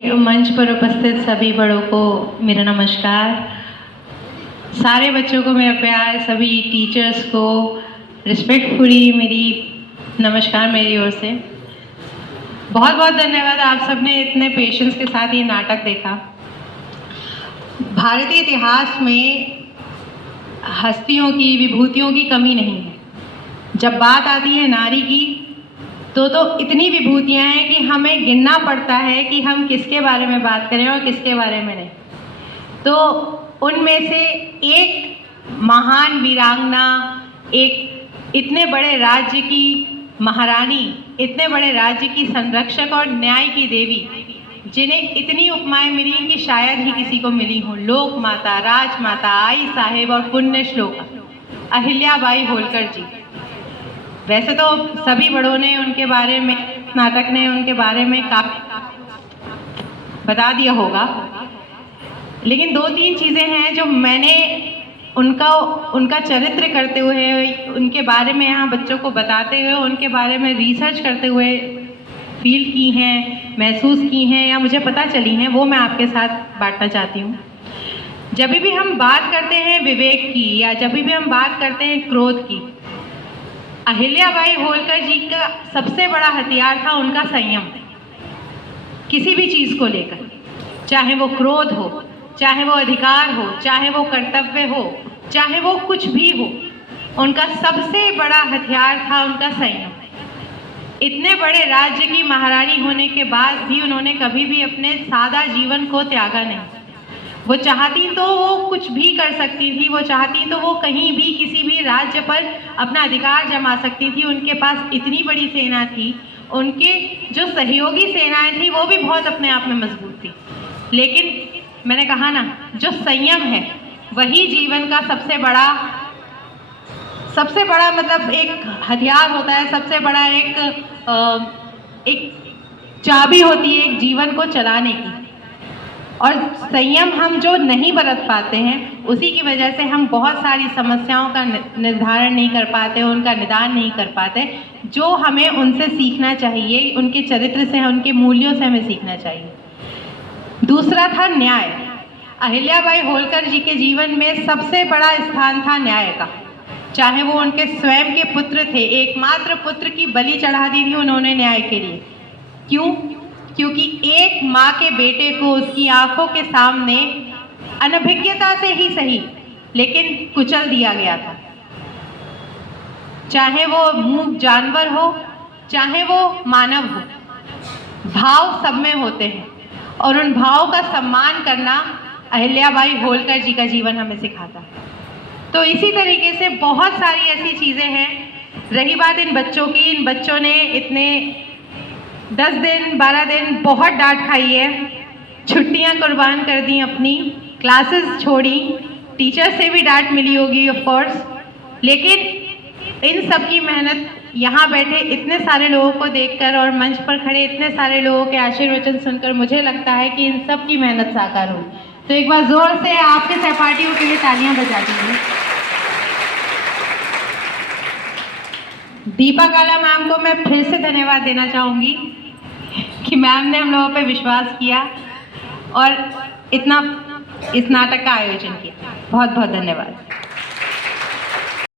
मंच पर उपस्थित सभी बड़ों को मेरा नमस्कार। सारे बच्चों को मेरा प्यार, सभी टीचर्स को रिस्पेक्टफुली मेरी नमस्कार मेरी ओर से। बहुत बहुत धन्यवाद आप सबने इतने पेशेंस के साथ ये नाटक देखा। भारतीय इतिहास में हस्तियों की, विभूतियों की कमी नहीं है। जब बात आती है नारी की तो इतनी विभूतियाँ हैं कि हमें गिनना पड़ता है कि हम किसके बारे में बात करें और किसके बारे में नहीं। तो उनमें से एक महान वीरांगना, एक इतने बड़े राज्य की महारानी, इतने बड़े राज्य की संरक्षक और न्याय की देवी, जिन्हें इतनी उपमाएं मिली कि शायद ही किसी को मिली हो। लोक माता, राजमाता, आई साहेब और पुण्य श्लोका अहिल्याबाई होलकर जी। वैसे तो सभी बड़ों ने उनके बारे में, नाटक ने उनके बारे में काफी बता दिया होगा, लेकिन दो तीन चीज़ें हैं जो मैंने उनका चरित्र करते हुए, उनके बारे में यहाँ बच्चों को बताते हुए, उनके बारे में रिसर्च करते हुए फील की हैं, महसूस की हैं या मुझे पता चली हैं, वो मैं आपके साथ बांटना चाहती हूँ। जब भी हम बात करते हैं विवेक की या जब भी हम बात करते हैं क्रोध की, अहिल्याबाई होलकर जी का सबसे बड़ा हथियार था उनका संयम। किसी भी चीज़ को लेकर, चाहे वो क्रोध हो, चाहे वो अधिकार हो, चाहे वो कर्तव्य हो, चाहे वो कुछ भी हो, उनका सबसे बड़ा हथियार था उनका संयम। इतने बड़े राज्य की महारानी होने के बाद भी उन्होंने कभी भी अपने सादा जीवन को त्यागा नहीं। वो चाहती तो वो कुछ भी कर सकती थी, वो चाहती तो वो कहीं भी किसी भी राज्य पर अपना अधिकार जमा सकती थी। उनके पास इतनी बड़ी सेना थी, उनके जो सहयोगी सेनाएं थी वो भी बहुत अपने आप में मजबूत थी। लेकिन मैंने कहा ना, जो संयम है वही जीवन का सबसे बड़ा मतलब एक हथियार होता है, सबसे बड़ा एक चाबी होती है एक जीवन को चलाने की। और संयम हम जो नहीं बरत पाते हैं, उसी की वजह से हम बहुत सारी समस्याओं का निर्धारण नहीं कर पाते, उनका निदान नहीं कर पाते, जो हमें उनसे सीखना चाहिए, उनके चरित्र से, उनके मूल्यों से हमें सीखना चाहिए। दूसरा था न्याय। अहिल्याबाई होलकर जी के जीवन में सबसे बड़ा स्थान था न्याय का। चाहे वो उनके स्वयं के पुत्र थे, एकमात्र पुत्र की बलि चढ़ा दी थी उन्होंने न्याय के लिए। क्यों? क्योंकि एक माँ के बेटे को उसकी आंखों के सामने अनभिज्ञता से ही सही, लेकिन कुचल दिया गया था। चाहे वो मूक जानवर हो, चाहे वो मानव हो, भाव सब में होते हैं और उन भाव का सम्मान करना अहिल्याबाई होलकर जी का जीवन हमें सिखाता है। तो इसी तरीके से बहुत सारी ऐसी चीज़ें हैं। रही बात इन बच्चों की, इन बच्चों ने इतने 10 दिन 12 दिन बहुत डांट खाई है, छुट्टियां कुर्बान कर दी, अपनी क्लासेस छोड़ी, टीचर से भी डांट मिली होगी ऑफ कोर्स, लेकिन इन सब की मेहनत यहाँ बैठे इतने सारे लोगों को देखकर और मंच पर खड़े इतने सारे लोगों के आशीर्वचन सुनकर मुझे लगता है कि इन सब की मेहनत साकार हुई। तो एक बार जोर से आपके सहपाठियों के लिए तालियां बजा दीजिए। दीपा काला मैम को मैं फिर से धन्यवाद देना चाहूँगी कि मैम ने हम लोगों पे विश्वास किया और इतना इस नाटक का आयोजन किया। बहुत बहुत धन्यवाद।